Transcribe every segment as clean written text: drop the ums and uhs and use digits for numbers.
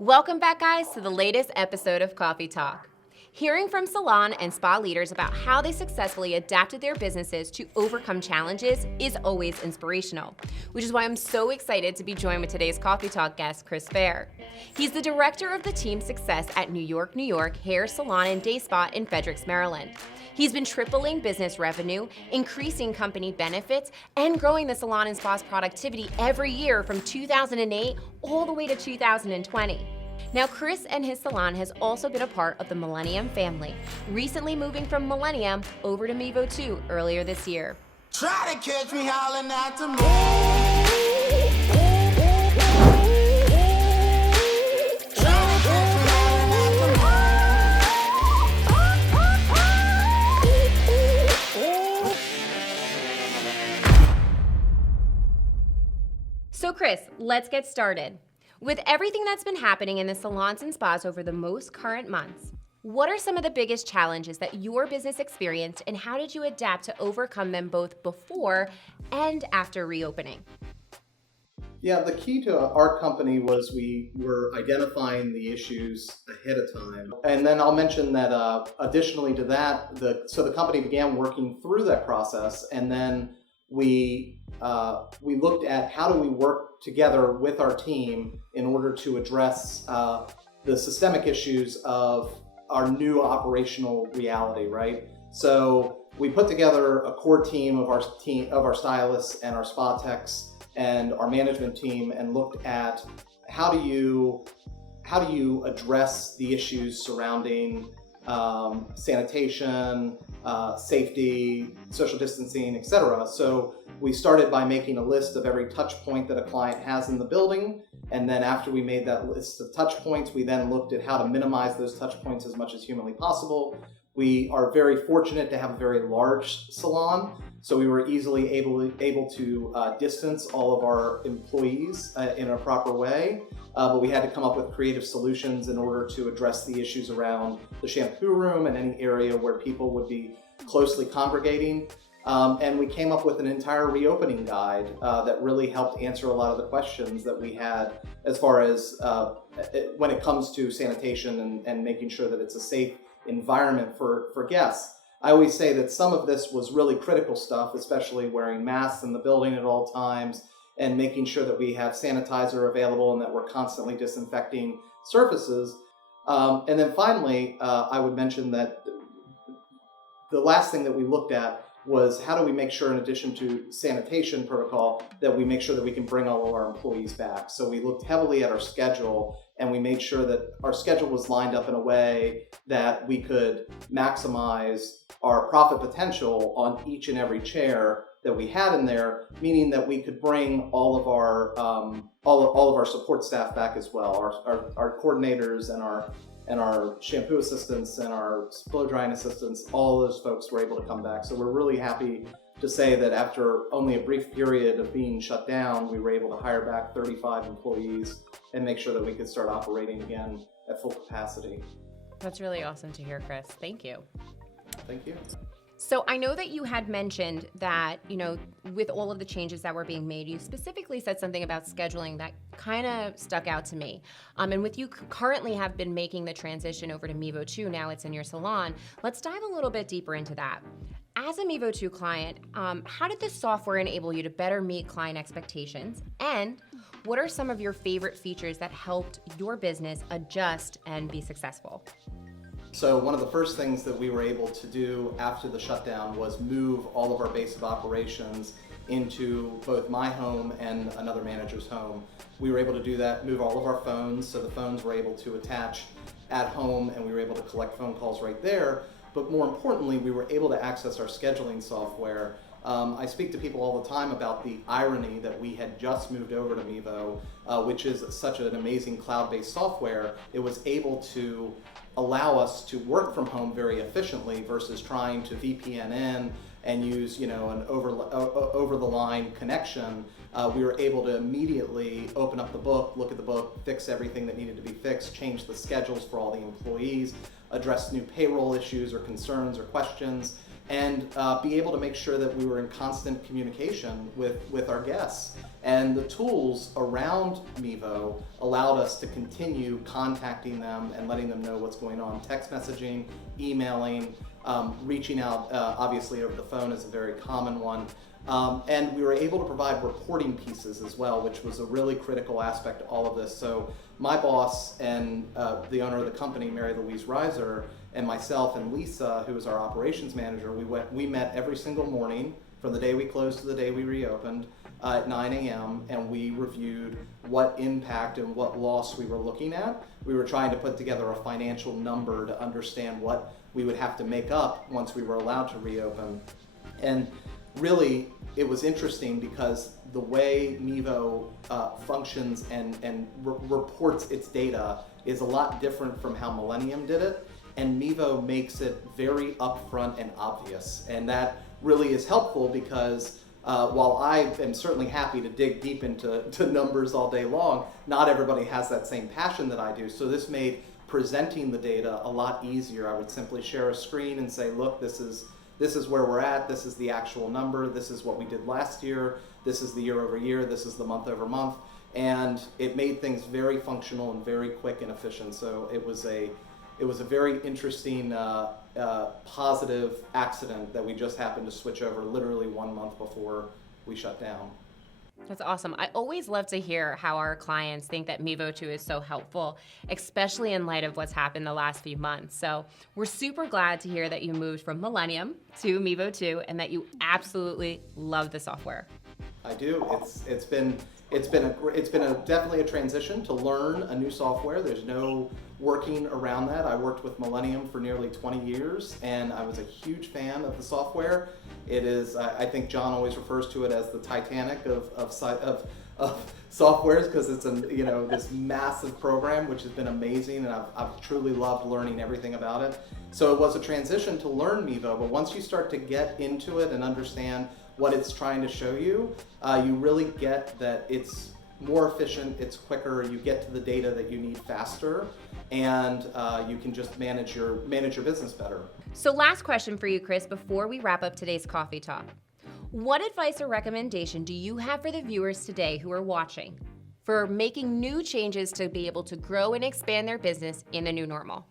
Welcome back, guys, to the latest episode of Coffee Talk. Hearing from salon and spa leaders about how they successfully adapted their businesses to overcome challenges is always inspirational, which is why I'm so excited to be joined with today's Coffee Talk guest, Kris Fair. He's the director of the team success at New York Hair Salon and Day Spa in Fredericks, Maryland. He's been tripling business revenue, increasing company benefits, and growing the salon and spa's productivity every year from 2008 all the way to 2020. Now, Kris and his salon has also been a part of the Millennium family, recently moving from Millennium over to Meevo 2 earlier this year. Try to catch me howling at the moon. So Kris, let's get started. With everything that's been happening in the salons and spas over the most current months, what are some of the biggest challenges that your business experienced, and how did you adapt to overcome them both before and after reopening? Yeah, the key to our company was we were identifying the issues ahead of time. And then I'll mention that additionally to that, the company began working through that process, and then we looked at how do we work together with our team in order to address the systemic issues of our new operational reality, right? So we put together a core team of our stylists and our spa techs and our management team, and looked at how do you address the issues surrounding sanitation, safety, social distancing, etc. So we started by making a list of every touch point that a client has in the building. And then after we made that list of touch points, we then looked at how to minimize those touch points as much as humanly possible. We are very fortunate to have a very large salon, so we were easily able to distance all of our employees in a proper way. But we had to come up with creative solutions in order to address the issues around the shampoo room and any area where people would be closely congregating. And we came up with an entire reopening guide that really helped answer a lot of the questions that we had as far as when it comes to sanitation and making sure that it's a safe environment for guests. I always say that some of this was really critical stuff, especially wearing masks in the building at all times and making sure that we have sanitizer available and that we're constantly disinfecting surfaces. And then finally, I would mention that the last thing that we looked at was how do we make sure, in addition to sanitation protocol, that we make sure that we can bring all of our employees back. So we looked heavily at our schedule, and we made sure that our schedule was lined up in a way that we could maximize our profit potential on each and every chair that we had in there, meaning that we could bring all of our support staff back as well, our coordinators and our shampoo assistants and our blow drying assistants. All of those folks were able to come back. So we're really happy to say that after only a brief period of being shut down, we were able to hire back 35 employees and make sure that we could start operating again at full capacity. That's really awesome to hear, Kris. Thank you. Thank you. So I know that you had mentioned that, with all of the changes that were being made, you specifically said something about scheduling that kind of stuck out to me. And with you currently have been making the transition over to Meevo 2, now it's in your salon, let's dive a little bit deeper into that. As a Meevo 2 client, how did the software enable you to better meet client expectations? And what are some of your favorite features that helped your business adjust and be successful? So one of the first things that we were able to do after the shutdown was move all of our base of operations into both my home and another manager's home. We were able to do that, move all of our phones, so the phones were able to attach at home and we were able to collect phone calls right there. But more importantly, we were able to access our scheduling software. I speak to people all the time about the irony that we had just moved over to Meevo, which is such an amazing cloud-based software. It was able to allow us to work from home very efficiently versus trying to VPN in and use an over the line connection. We were able to immediately open up the book, look at the book, fix everything that needed to be fixed, change the schedules for all the employees, address new payroll issues or concerns or questions, and be able to make sure that we were in constant communication with our guests. And the tools around Meevo allowed us to continue contacting them and letting them know what's going on. Text messaging, emailing, reaching out, obviously over the phone is a very common one. And we were able to provide reporting pieces as well, which was a really critical aspect to all of this. So my boss and the owner of the company, Mary Louise Reiser, and myself and Lisa, who is our operations manager, we met every single morning from the day we closed to the day we reopened at 9 a.m. and we reviewed what impact and what loss we were looking at. We were trying to put together a financial number to understand what we would have to make up once we were allowed to reopen. And really, it was interesting because the way Meevo functions and reports its data is a lot different from how Millennium did it. And Meevo makes it very upfront and obvious. And that really is helpful because while I am certainly happy to dig deep into numbers all day long, not everybody has that same passion that I do. So this made presenting the data a lot easier. I would simply share a screen and say, look, this is where we're at, this is the actual number, this is what we did last year, this is the year over year, this is the month over month. And it made things very functional and very quick and efficient. So it was a very interesting positive accident that we just happened to switch over literally 1 month before we shut down. That's awesome. I always love to hear how our clients think that Meevo 2 is so helpful, especially in light of what's happened the last few months. So we're super glad to hear that you moved from Millennium to Meevo 2 and that you absolutely love the software. I do. It's been definitely a transition to learn a new software. There's no working around that. I worked with Millennium for nearly 20 years, and I was a huge fan of the software. It is, I think John always refers to it as the Titanic of softwares because it's this massive program which has been amazing, and I've truly loved learning everything about it. So it was a transition to learn Meevo, but once you start to get into it and understand what it's trying to show you, you really get that it's more efficient, it's quicker, you get to the data that you need faster, and you can just manage your business better. So last question for you, Kris, before we wrap up today's coffee talk. What advice or recommendation do you have for the viewers today who are watching for making new changes to be able to grow and expand their business in the new normal?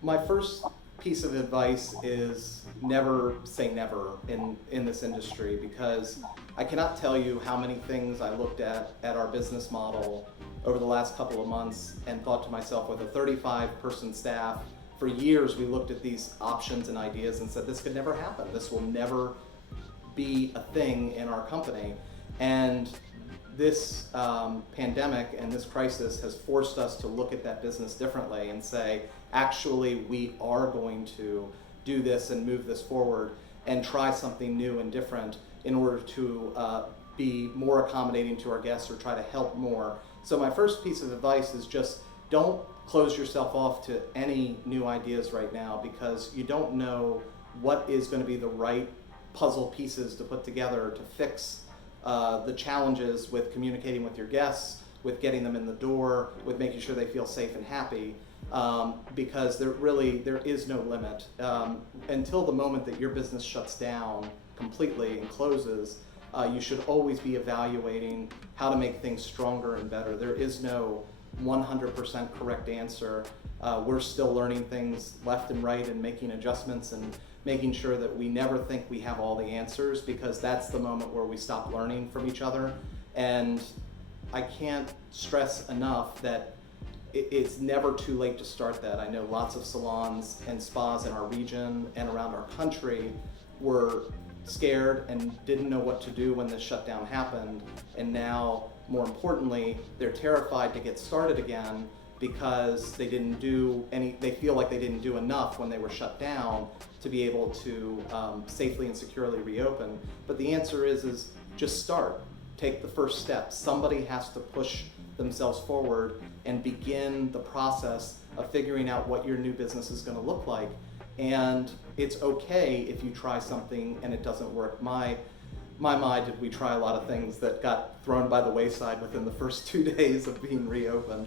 My first piece of advice is never say never in this industry, because I cannot tell you how many things I looked at our business model over the last couple of months and thought to myself, with a 35-person staff, for years we looked at these options and ideas and said, this could never happen. This will never be a thing in our company. And this pandemic and this crisis has forced us to look at that business differently and say, actually, we are going to do this and move this forward and try something new and different in order to be more accommodating to our guests or try to help more. So my first piece of advice is just don't close yourself off to any new ideas right now, because you don't know what is going to be the right puzzle pieces to put together to fix the challenges with communicating with your guests, with getting them in the door, with making sure they feel safe and happy, because there is no limit. Until the moment that your business shuts down completely and closes, you should always be evaluating how to make things stronger and better. There is no 100% correct answer. We're still learning things left and right and making adjustments and making sure that we never think we have all the answers, because that's the moment where we stop learning from each other. And I can't stress enough that it's never too late to start that. I know lots of salons and spas in our region and around our country were scared and didn't know what to do when this shutdown happened. And now, more importantly, they're terrified to get started again because they feel like they didn't do enough when they were shut down to be able to safely and securely reopen. But the answer is just start. Take the first step. Somebody has to push themselves forward and begin the process of figuring out what your new business is going to look like. And it's okay if you try something and it doesn't work. My did we try a lot of things that got thrown by the wayside within the first 2 days of being reopened,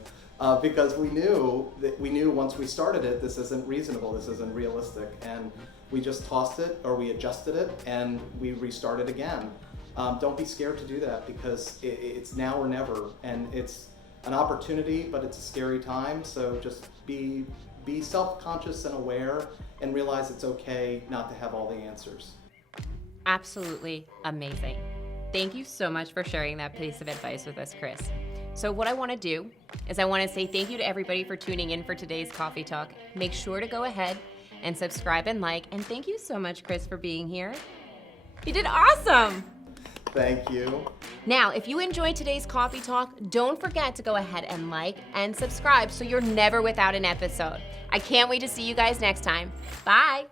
because we knew once we started it, this isn't reasonable, this isn't realistic, and we just tossed it or we adjusted it and we restarted again. don't be scared to do that, because it's now or never, and it's an opportunity, but it's a scary time. So just be self-conscious and aware, and realize it's okay not to have all the answers. Absolutely amazing. Thank you so much for sharing that piece of advice with us, Kris. So what I want to do is I want to say thank you to everybody for tuning in for today's Coffee Talk. Make sure to go ahead and subscribe and like, and thank you so much, Kris, for being here. You did awesome. Thank you. Now, if you enjoyed today's Coffee Talk, don't forget to go ahead and like and subscribe so you're never without an episode. I can't wait to see you guys next time. Bye.